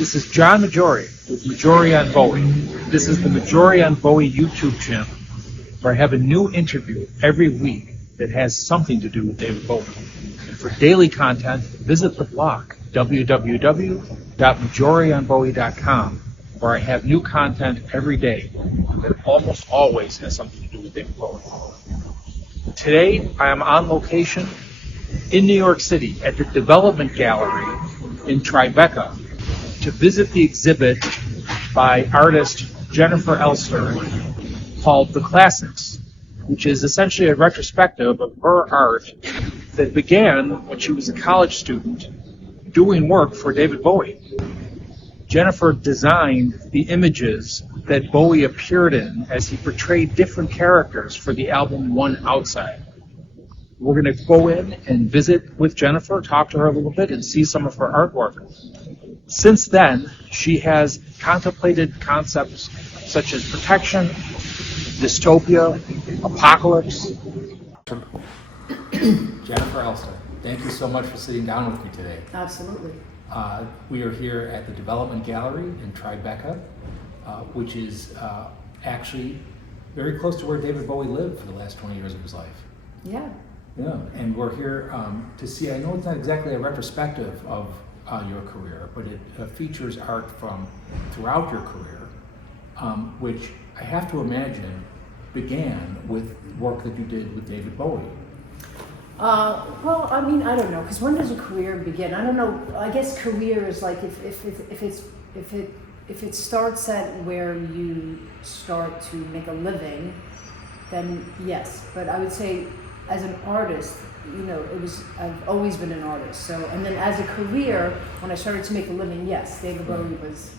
This is John Majori with Majori on Bowie. This is the Majori on Bowie YouTube channel, where I have a new interview every week that has something to do with David Bowie. And for daily content, visit the blog, www.majorionbowie.com, where I have new content every day that almost always has something to do with David Bowie. Today, I am on location in New York City at the Development Gallery in Tribeca to visit the exhibit by artist Jennifer Elster called The Classics, which is essentially a retrospective of her art that began when she was a college student doing work for David Bowie. Jennifer designed the images that Bowie appeared in as he portrayed different characters for the album One Outside. We're going to go in and visit with Jennifer, talk to her a little bit, and see some of her artwork. Since then, she has contemplated concepts such as protection, dystopia, apocalypse. Jennifer Elster, thank you so much for sitting down with me today. Absolutely. We are here at the Development Gallery in Tribeca, which is actually very close to where David Bowie lived for the last 20 years of his life. Yeah. Yeah, and we're here to see, I know it's not exactly a retrospective of your career, but it features art from throughout your career, which I have to imagine began with work that you did with David Bowie. Well, I mean, I don't know, because when does a career begin? I don't know. I guess career is like if it starts at where you start to make a living, then yes. But I would say, as an artist, you know, I've always been an artist. So, and then as a career, when I started to make a living, yes, David Bowie was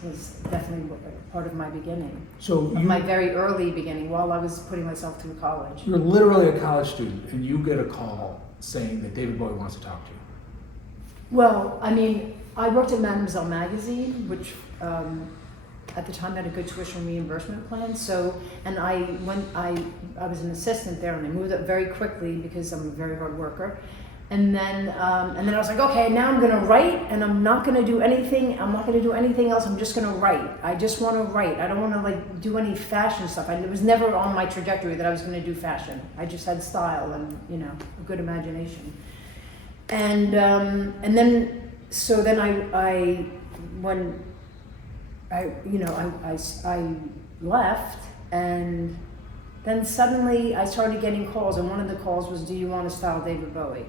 definitely part of my beginning. So my very early beginning, while I was putting myself through college. You're literally a college student, and you get a call saying that David Bowie wants to talk to you. Well, I mean, I worked at Mademoiselle magazine, which at the time had a good tuition reimbursement plan. So, and I was an assistant there, and I moved up very quickly because I'm a very hard worker. And then I was like, okay, now I'm going to write, and I'm not going to do anything. I'm not going to do anything else. I'm just going to write. I just want to write. I don't want to like do any fashion stuff. It was never on my trajectory that I was going to do fashion. I just had style and, you know, a good imagination. And then I left, and then suddenly I started getting calls, and one of the calls was, "Do you want to style David Bowie?"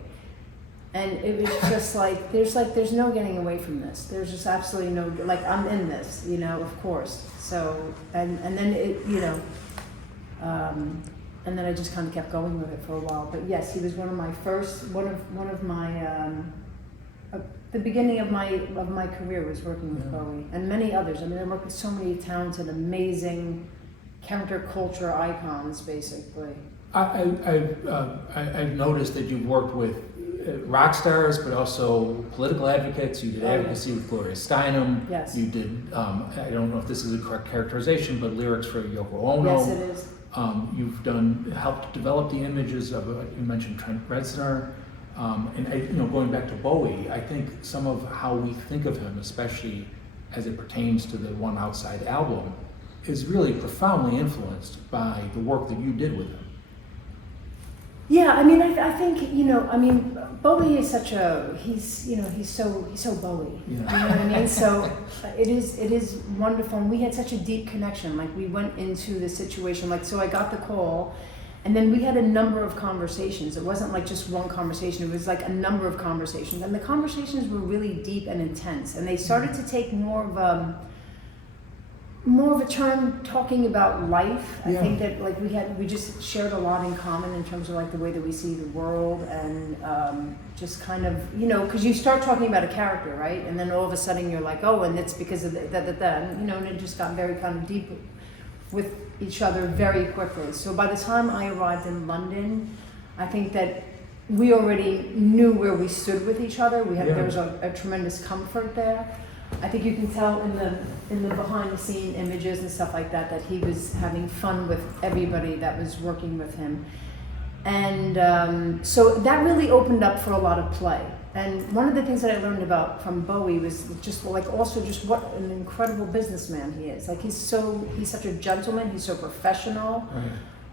And it was just there's no getting away from this. There's just absolutely no, like, I'm in this, you know, of course. So and then it, you know, and then I just kind of kept going with it for a while. But yes, he was one of my the beginning of my career was working with Bowie, and many others. I mean, I worked with so many talented, amazing counterculture icons, basically. I've noticed that you've worked with rock stars, but also political advocates. You did advocacy with Gloria Steinem. Yes. You did, I don't know if this is a correct characterization, but lyrics for Yoko Ono. Yes, it is. You've helped develop the images of, you mentioned Trent Reznor. And going back to Bowie, I think some of how we think of him, especially as it pertains to the One Outside album, is really profoundly influenced by the work that you did with him. Yeah, I mean, I think, you know, I mean, Bowie is he's so Bowie. Yeah. You know what I mean? So it is wonderful, and we had such a deep connection. Like, we went into the situation, like, so I got the call. And then we had a number of conversations. It wasn't like just one conversation. It was like a number of conversations. And the conversations were really deep and intense. And they started to take more of a turn talking about life. I think that like we just shared a lot in common in terms of like the way that we see the world, and just kind of, you know, because you start talking about a character, right? And then all of a sudden you're like, oh, and it's because of that. And, you know, and it just got very kind of deep with each other very quickly. So by the time I arrived in London, I think that we already knew where we stood with each other. There was a tremendous comfort there. I think you can tell in the behind the scene images and stuff like that he was having fun with everybody that was working with him. And so that really opened up for a lot of play. And one of the things that I learned about from Bowie was just like also just what an incredible businessman he is. Like he's such a gentleman, he's so professional,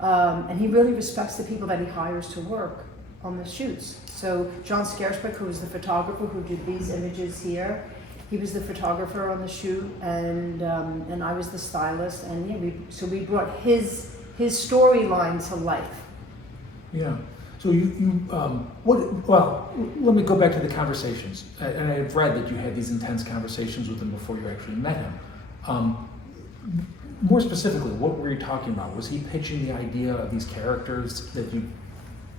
and he really respects the people that he hires to work on the shoots. So John Scaresbeck, who was the photographer who did these images here, he was the photographer on the shoot, and I was the stylist, and yeah, we brought his storyline to life. Yeah. So well, let me go back to the conversations. And I've read that you had these intense conversations with him before you actually met him. More specifically, what were you talking about? Was he pitching the idea of these characters that you...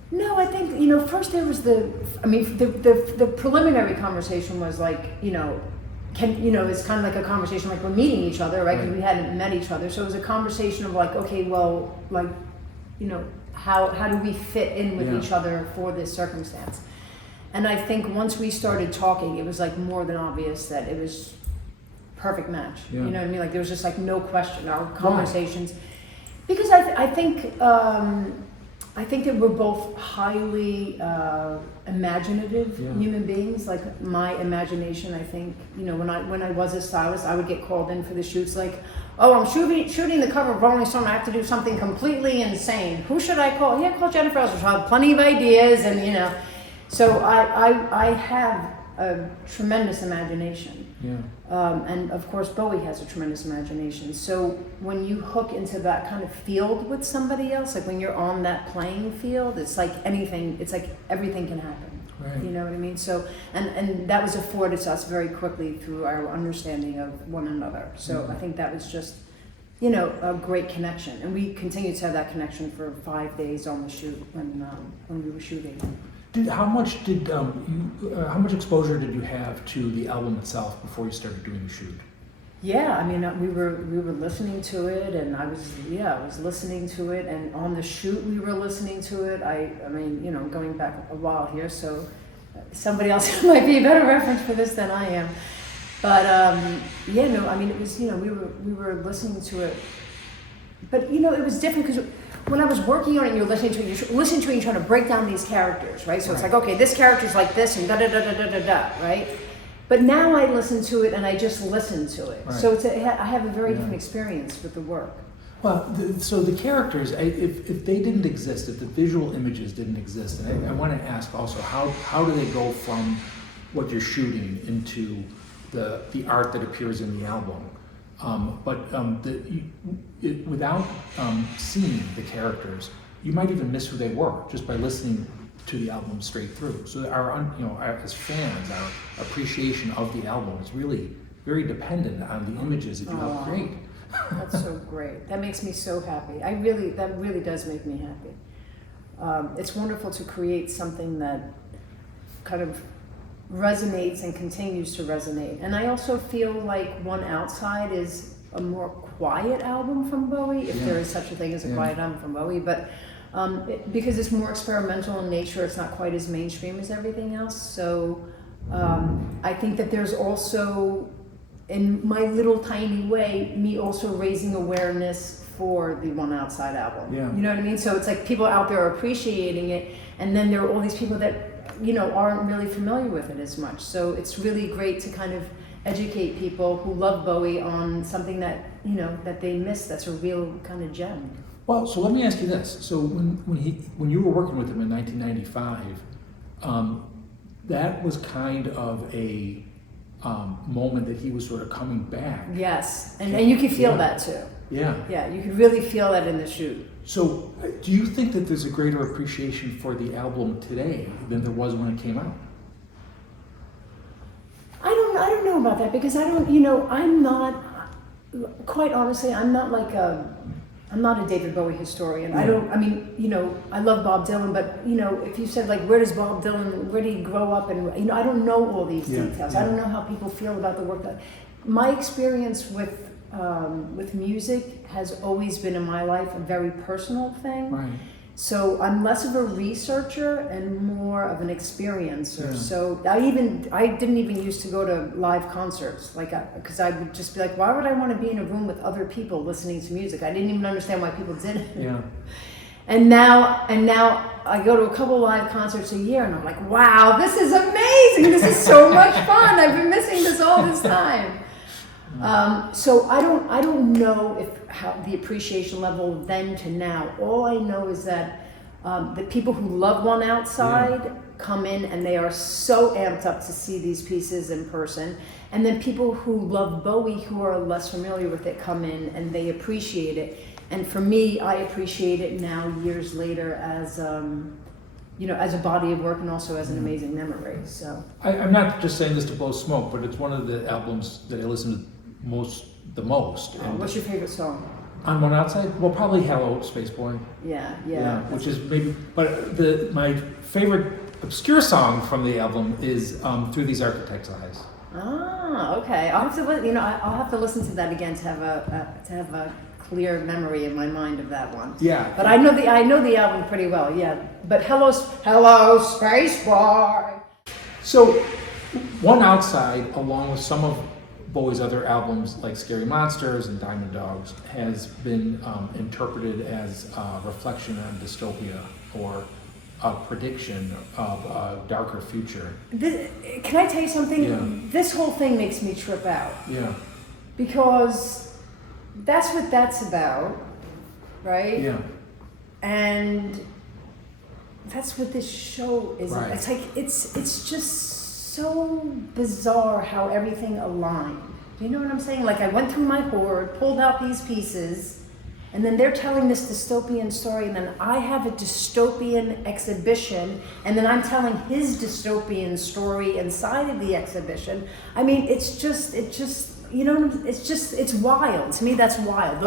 No, I think, first there was the preliminary conversation was like, it's kind of like a conversation like we're meeting each other, right? Because we hadn't met each other. So it was a conversation of like, okay, well, like, how do we fit in with each other for this circumstance? And I think once we started talking, it was like more than obvious that it was perfect match. You know what I mean? Like there was just like no question. Our conversations, because I think that we're both highly imaginative human beings. Like my imagination, I think, when I was a stylist, I would get called in for the shoots like, oh, I'm shooting the cover of Rolling Stone, I have to do something completely insane. Who should I call? Yeah, call Jennifer Elster. She'll have plenty of ideas, and So I have a tremendous imagination. And of course Bowie has a tremendous imagination. So when you hook into that kind of field with somebody else, like when you're on that playing field, it's like anything, it's like everything can happen. Right. You know what I mean? So, and that was afforded to us very quickly through our understanding of one another. So I think that was just, a great connection. And we continued to have that connection for 5 days on the shoot when we were shooting. How much exposure did you have to the album itself before you started doing the shoot? Yeah, I mean, we were listening to it, and I was listening to it, and on the shoot we were listening to it. I mean, going back a while here, so somebody else might be a better reference for this than I am. But I mean, it was, we were listening to it, but it was different because when I was working on it, you're listening to it, and you're trying to break down these characters, right? So it's like, okay, this character's like this, and da da da da da da da, right? But now I listen to it and I just listen to it. Right. So I have a very different experience with the work. Well, so the characters, if they didn't exist, if the visual images didn't exist, and I want to ask also, how do they go from what you're shooting into the art that appears in the album? Without seeing the characters, you might even miss who they were just by listening to the album straight through. So as fans, our appreciation of the album is really very dependent on the images that you help create. That's so great. That makes me so happy. That really does make me happy. It's wonderful to create something that kind of resonates and continues to resonate. And I also feel like One Outside is a more quiet album from Bowie, if there is such a thing as a quiet album from Bowie, but because it's more experimental in nature, it's not quite as mainstream as everything else. So I think that there's also, in my little tiny way, me also raising awareness for the One Outside album. Yeah. You know what I mean? So it's like people out there are appreciating it, and then there are all these people that aren't really familiar with it as much. So it's really great to kind of educate people who love Bowie on something that that they miss. That's a real kind of gem. Well, so let me ask you this. So when you were working with him in 1995, that was kind of a moment that he was sort of coming back. Yes, and you could feel that too. Yeah. Yeah, you could really feel that in the shoot. So do you think that there's a greater appreciation for the album today than there was when it came out? I don't know about that, because I'm not, quite honestly, I'm not a David Bowie historian. Yeah. I love Bob Dylan, but if you said like, where did he grow up, and I don't know all these details. I don't know how people feel about the work. My experience with music has always been in my life a very personal thing. Right. So I'm less of a researcher and more of an experiencer. Yeah. So I didn't even used to go to live concerts, because I would just be like, why would I want to be in a room with other people listening to music? I didn't even understand why people did it. Yeah. And now I go to a couple live concerts a year, and I'm like, wow, this is amazing. This is so much fun. I've been missing this all this time. So I don't know how the appreciation level then to now. All I know is that the people who love One Outside come in and they are so amped up to see these pieces in person. And then people who love Bowie, who are less familiar with it, come in and they appreciate it. And for me, I appreciate it now, years later, as as a body of work and also as an amazing memory. So I'm not just saying this to blow smoke, but it's one of the albums that I listen to the most. And what's your favorite song? On One Outside? Well, probably Hello, Space Boy. Yeah. Which is maybe, but my favorite obscure song from the album is Through These Architects' Eyes. Ah, okay. I'll have to listen to that again to have a clear memory in my mind of that one. Yeah. But I know the album pretty well. Yeah. But Hello, Space Boy. So, One Outside, along with some of Bowie's other albums like Scary Monsters and Diamond Dogs, has been interpreted as a reflection on dystopia or a prediction of a darker future. Can I tell you something? Yeah. This whole thing makes me trip out. Yeah. Because that's what that's about, right? Yeah. And that's what this show is. Right. It's like it's just so bizarre how everything aligned. Do you know what I'm saying? Like I went through my hoard, pulled out these pieces, and then they're telling this dystopian story, and then I have a dystopian exhibition, and then I'm telling his dystopian story inside of the exhibition. I mean, it's wild. To me, that's wild.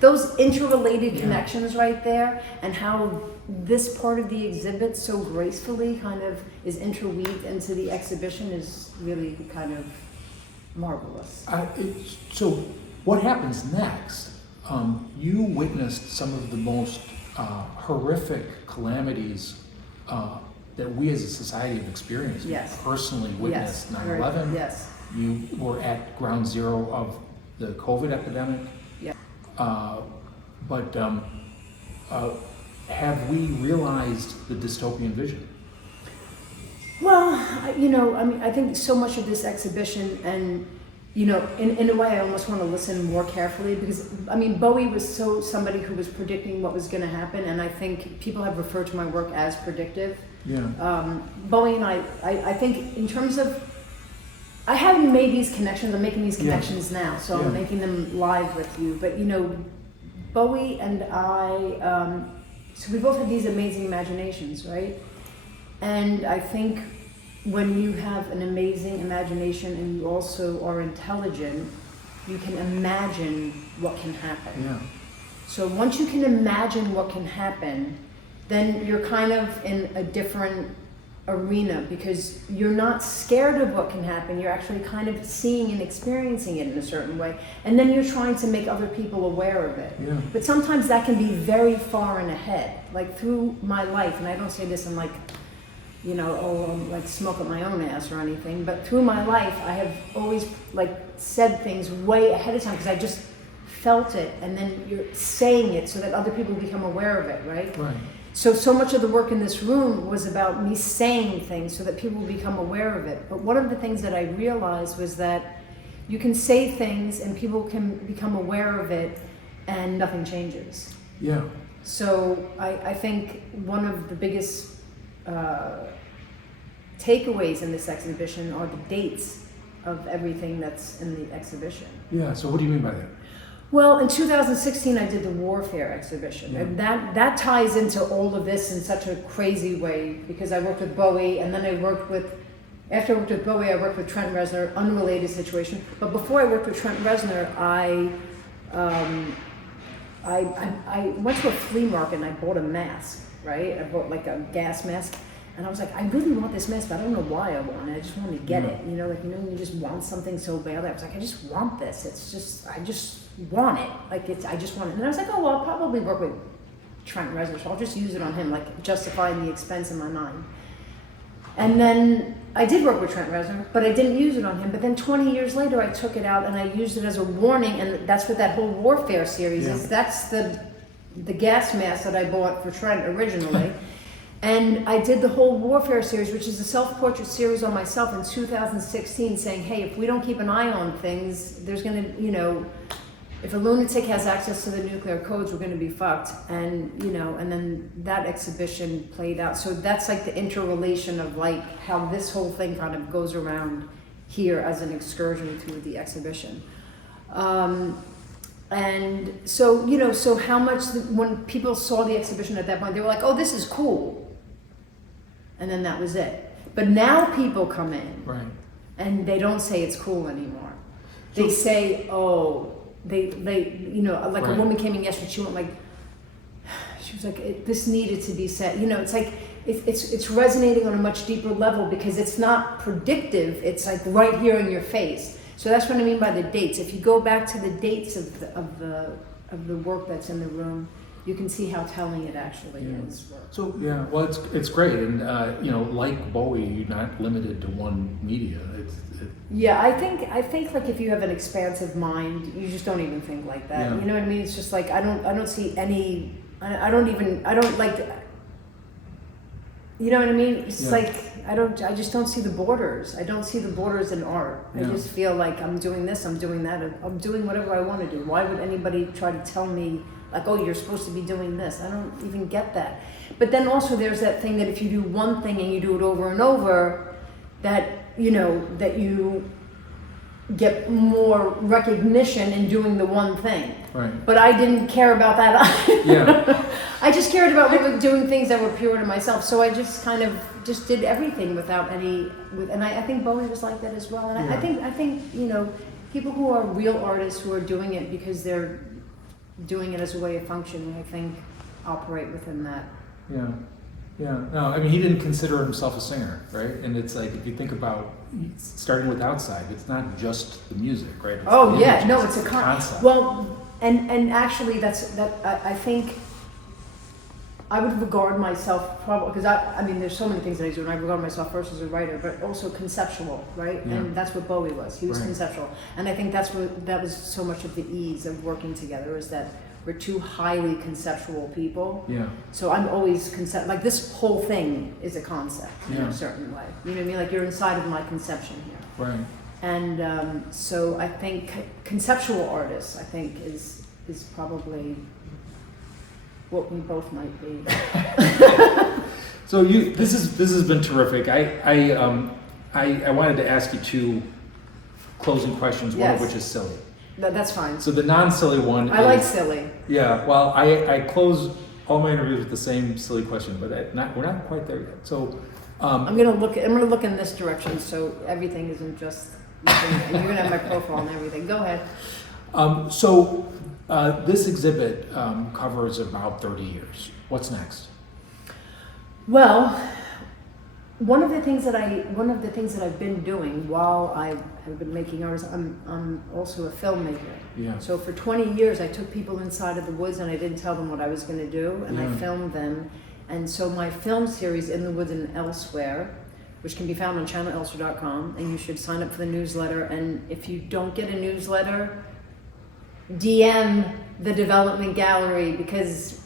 Those interrelated connections right there, and how this part of the exhibit so gracefully kind of is interweaved into the exhibition is really kind of marvelous. So what happens next? You witnessed some of the most horrific calamities that we as a society have experienced. Yes. You personally witnessed 9/11. Yes. You were at ground zero of the COVID epidemic. Yeah. But have we realized the dystopian vision? Well, I think so much of this exhibition, and in a way, I almost want to listen more carefully because, Bowie was somebody who was predicting what was going to happen, and I think people have referred to my work as predictive. Yeah. Bowie and I think in terms of, I haven't made these connections. I'm making these connections now, so I'm making them live with you. But Bowie and I, so we both have these amazing imaginations, right? And I think when you have an amazing imagination and you also are intelligent, you can imagine what can happen. Yeah. So once you can imagine what can happen, then you're kind of in a different arena because you're not scared of what can happen. You're actually kind of seeing and experiencing it in a certain way. And then you're trying to make other people aware of it. Yeah. But sometimes that can be very far and ahead. Like through my life, and I don't say this in like, like smoke up my own ass or anything, but through my life, I have always said things way ahead of time because I just felt it, and then you're saying it so that other people become aware of it, right? Right. So much of the work in this room was about me saying things so that people become aware of it. But one of the things that I realized was that you can say things and people can become aware of it and nothing changes. Yeah. So I think one of the biggest takeaways in this exhibition are the dates of everything that's in the exhibition. Yeah, so what do you mean by that? Well, in 2016, I did the Warfare exhibition, and that ties into all of this in such a crazy way because I worked with Bowie, and then after I worked with Bowie, I worked with Trent Reznor, unrelated situation. But before I worked with Trent Reznor, I went to a flea market and I bought a mask, right? I bought like a gas mask. And I was like, I really want this mask, but I don't know why I want it. I just wanted to get it. When you just want something so badly. I was like, I just want this. I just want it. I just want it. And I was like, oh, well, I'll probably work with Trent Reznor, so I'll just use it on him, like justifying the expense in my mind. And then I did work with Trent Reznor, but I didn't use it on him. But then 20 years later, I took it out and I used it as a warning. And that's what that whole Warfare series is. That's the gas mask that I bought for Trent originally. And I did the whole Warfare series, which is a self-portrait series on myself in 2016, saying, hey, if we don't keep an eye on things, there's going to, you know, if a lunatic has access to the nuclear codes, we're going to be fucked. And, you know, and then that exhibition played out. So that's like the interrelation of like how this whole thing kind of goes around here as an excursion through the exhibition. And so, you know, so how much, when people saw the exhibition at that point, they were like, oh, this is cool. And then that was it. But now people come in, Right. and they don't say it's cool anymore. They say, oh, they, you know, like Right. a woman came in yesterday, she went like, she was like, this needed to be said. You know, it's like, it's resonating on a much deeper level because it's not predictive, it's like right here in your face. So that's what I mean by the dates. If you go back to the dates of the work that's in the room, you can see how telling it actually is. So yeah, well, it's great, and you know, like Bowie, you're not limited to one media. Yeah, I think like if you have an expansive mind, you just don't even think like that. Yeah. You know what I mean? It's just like I don't see any. I don't like. You know what I mean? It's like I just don't see the borders. I don't see the borders in art. I just feel like I'm doing this, I'm doing that, I'm doing whatever I want to do. Why would anybody try to tell me like, oh, you're supposed to be doing this? I don't even get that. But then also there's that thing that if you do one thing and you do it over and over, that, you know, that you get more recognition in doing the one thing. Right. But I didn't care about that. Yeah. I just cared about doing things that were pure to myself. So I just kind of just did everything without any. And I think Bowie was like that as well. And I think you know, people who are real artists who are doing it because they're doing it as a way of functioning, I think, operate within that. Yeah. Yeah. No, I mean, he didn't consider himself a singer, right? And it's like, if you think about starting with Outside, it's not just the music, right? It's Oh the yeah, images, no, it's a the concept. Well, and actually I think I would regard myself probably, because I mean there's so many things that I do, and I regard myself first as a writer, but also conceptual, right? Yeah. And that's what Bowie was. He was Right. conceptual, and I think that was so much of the ease of working together, is that we're two highly conceptual people. Yeah. So I'm always like this whole thing is a concept in Yeah. a certain way. You know what I mean? Like you're inside of my conception here. Right. And so I think conceptual artists, I think, is probably what we both might be. So this has been terrific. I wanted to ask you two closing questions, one of Yes. which is silly. That's fine. So the non-silly one I like silly. Yeah, well, I close all my interviews with the same silly question, but we're not quite there yet. So I'm gonna look in this direction, so everything isn't just. And you're gonna have my profile and everything. Go ahead. So this exhibit covers about 30 years. What's next? Well, one of the things that I've been doing while I have been making art is I'm also a filmmaker. Yeah. So for 20 years, I took people inside of the woods and I didn't tell them what I was going to do, and I filmed them. And so my film series, In the Woods and Elsewhere, which can be found on channelelster.com, and you should sign up for the newsletter. And if you don't get a newsletter, DM the development gallery, because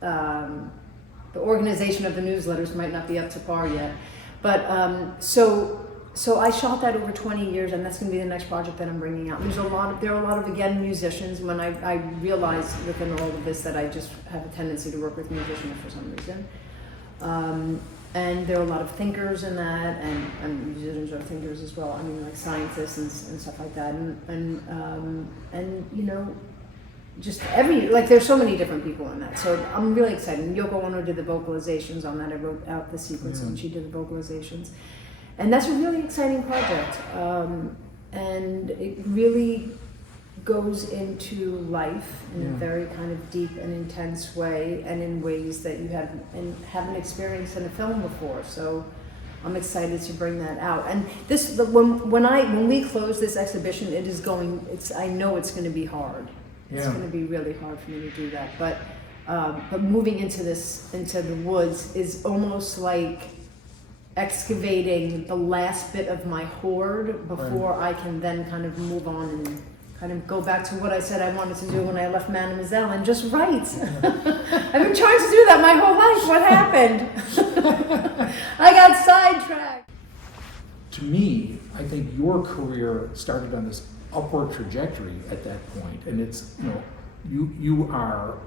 the organization of the newsletters might not be up to par yet. But so I shot that over 20 years, and that's going to be the next project that I'm bringing out. There are a lot of again musicians. When I realized within all of this that I just have a tendency to work with musicians for some reason. And there are a lot of thinkers in that, and musicians are thinkers as well. I mean, like scientists and stuff like that. And you know, just there's so many different people in that. So I'm really excited. And Yoko Ono did the vocalizations on that. I wrote out the sequence and she did the vocalizations. And that's a really exciting project. And it really goes into life in a very kind of deep and intense way, and in ways that you haven't experienced in a film before. So I'm excited to bring that out. And when we close this exhibition, I know it's going to be hard. It's going to be really hard for me to do that. But moving into the woods is almost like excavating the last bit of my hoard before I can then kind of move on and kind of go back to what I said I wanted to do when I left Mademoiselle and just write. I've been trying to do that my whole life. What happened? I got sidetracked. To me, I think your career started on this upward trajectory at that point, and it's, you are,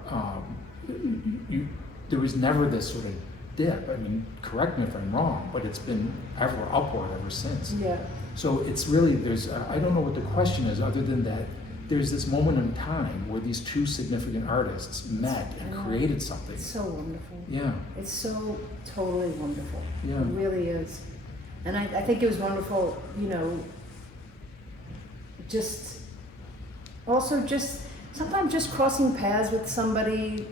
there was never this sort of dip. I mean, correct me if I'm wrong, but it's been ever upward ever since. Yeah. So it's really, I don't know what the question is other than that there's this moment in time where these two significant artists met and created something. It's so wonderful. Yeah. It's so totally wonderful. Yeah. It really is. And I think it was wonderful, just sometimes just crossing paths with somebody,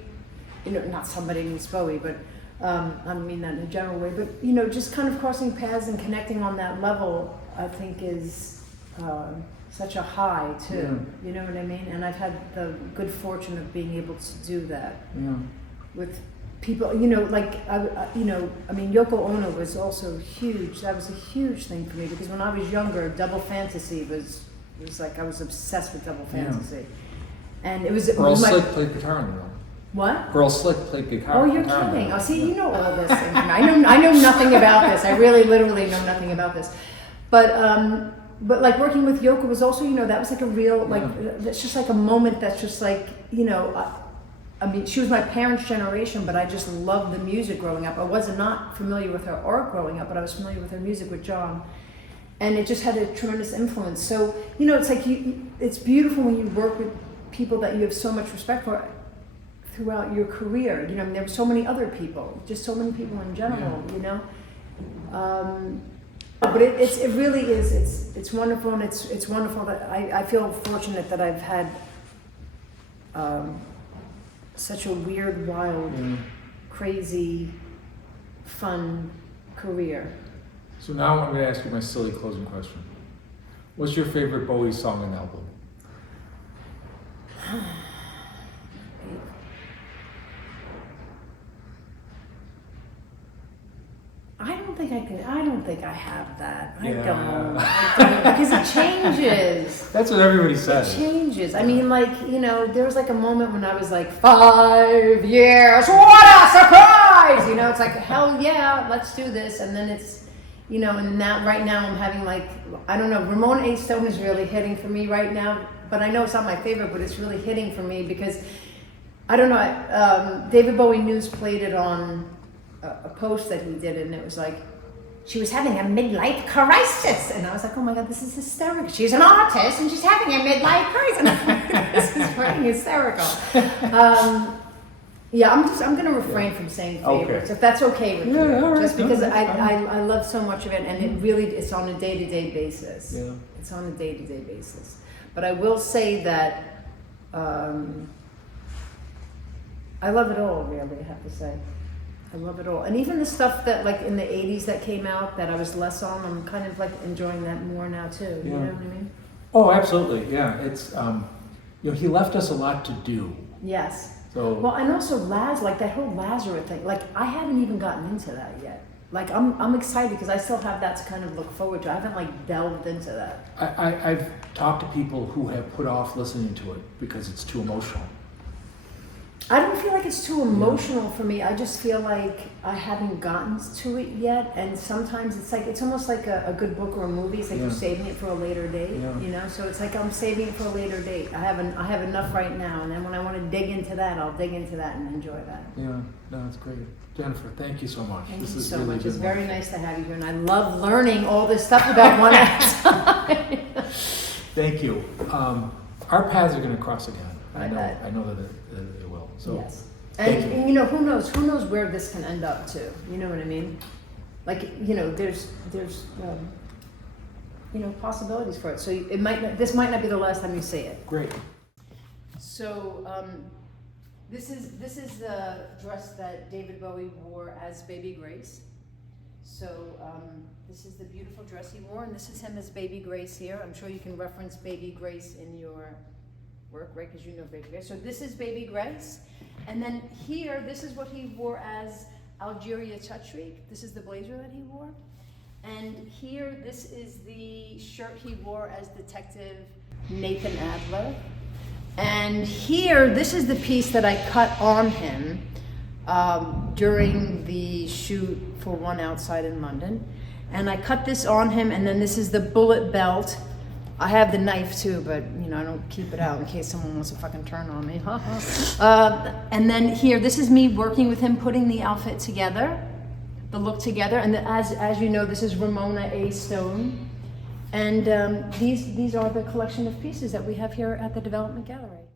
not somebody means Bowie, but I don't mean that in a general way, but just kind of crossing paths and connecting on that level, I think is such a high too. Yeah. You know what I mean? And I've had the good fortune of being able to do that with people. Yoko Ono was also huge. That was a huge thing for me because when I was younger, double fantasy was like I was obsessed with double fantasy, and it was. Earl Slick played guitar on the one. What? Earl Slick played guitar. Oh, you're kidding! Oh, see, you know all this. I know nothing about this. I really, literally know nothing about this. But like working with Yoko was also, that was like a real, that's just like a moment that's just like, I mean, she was my parents' generation, but I just loved the music growing up. I was not familiar with her art growing up, but I was familiar with her music with John. And it just had a tremendous influence. So, it's like it's beautiful when you work with people that you have so much respect for throughout your career. There were so many other people, just so many people in general, But it really is, it's wonderful, and it's wonderful that I feel fortunate that I've had such a weird, wild, crazy, fun career. So now I'm going to ask you my silly closing question. What's your favorite Bowie song and album? I don't think I have that. I Yeah. don't. Because it changes. That's what everybody says. It changes. I mean, there was like a moment when I was like, 5 years, what a surprise! It's like, hell yeah, let's do this. And then it's, and now, right now I'm having I don't know, Ramona A. Stone is really hitting for me right now. But I know it's not my favorite, but it's really hitting for me because, I don't know, David Bowie News played it on a post that he did, and it was like, she was having a midlife crisis, and I was like, oh my god, this is hysterical. She's an artist and she's having a midlife crisis. This is fucking hysterical. I'm going to refrain from saying favorites, if that's okay with you. All right. Just because I love so much of it, and it's on a day-to-day basis. Yeah. It's on a day-to-day basis. But I will say that I love it all, really, I have to say. I love it all. And even the stuff that in the 80s that came out that I was less on, I'm kind of enjoying that more now too. You know what I mean? Oh, absolutely. Yeah. It's, he left us a lot to do. Yes. So. Well, and also that whole Lazarus thing, I haven't even gotten into that yet. I'm excited because I still have that to kind of look forward to. I haven't delved into that. I've talked to people who have put off listening to it because it's too emotional. I don't feel like it's too emotional for me. I just feel like I haven't gotten to it yet. And sometimes it's almost like a good book or a movie. It's like you're saving it for a later date, So it's like I'm saving it for a later date. I have enough right now, and then when I want to dig into that, I'll dig into that and enjoy that. Yeah, no, it's great. Jennifer, thank you so much. Thank this you is so really much. It's been very wonderful. nice to have you here, and I love learning all this stuff about one at a time. Thank you. Our paths are going to cross again. I know that it will. So, yes. And who knows where this can end up too. You know what I mean? There's possibilities for it. So this might not be the last time you see it. Great. So this is the dress that David Bowie wore as Baby Grace. So this is the beautiful dress he wore, and this is him as Baby Grace here. I'm sure you can reference Baby Grace in your work, right? Because you know Baby Grace. So this is Baby Grace. And then here, this is what he wore as Algeria Touchreek. This is the blazer that he wore. And here, this is the shirt he wore as Detective Nathan Adler. And here, this is the piece that I cut on him during the shoot for One Outside in London. And I cut this on him, and then this is the bullet belt. I have the knife too, but you know, I don't keep it out in case someone wants to fucking turn on me. And then here, this is me working with him, putting the outfit together, the look together. And as you know, this is Ramona A. Stone. And these are the collection of pieces that we have here at the Development Gallery.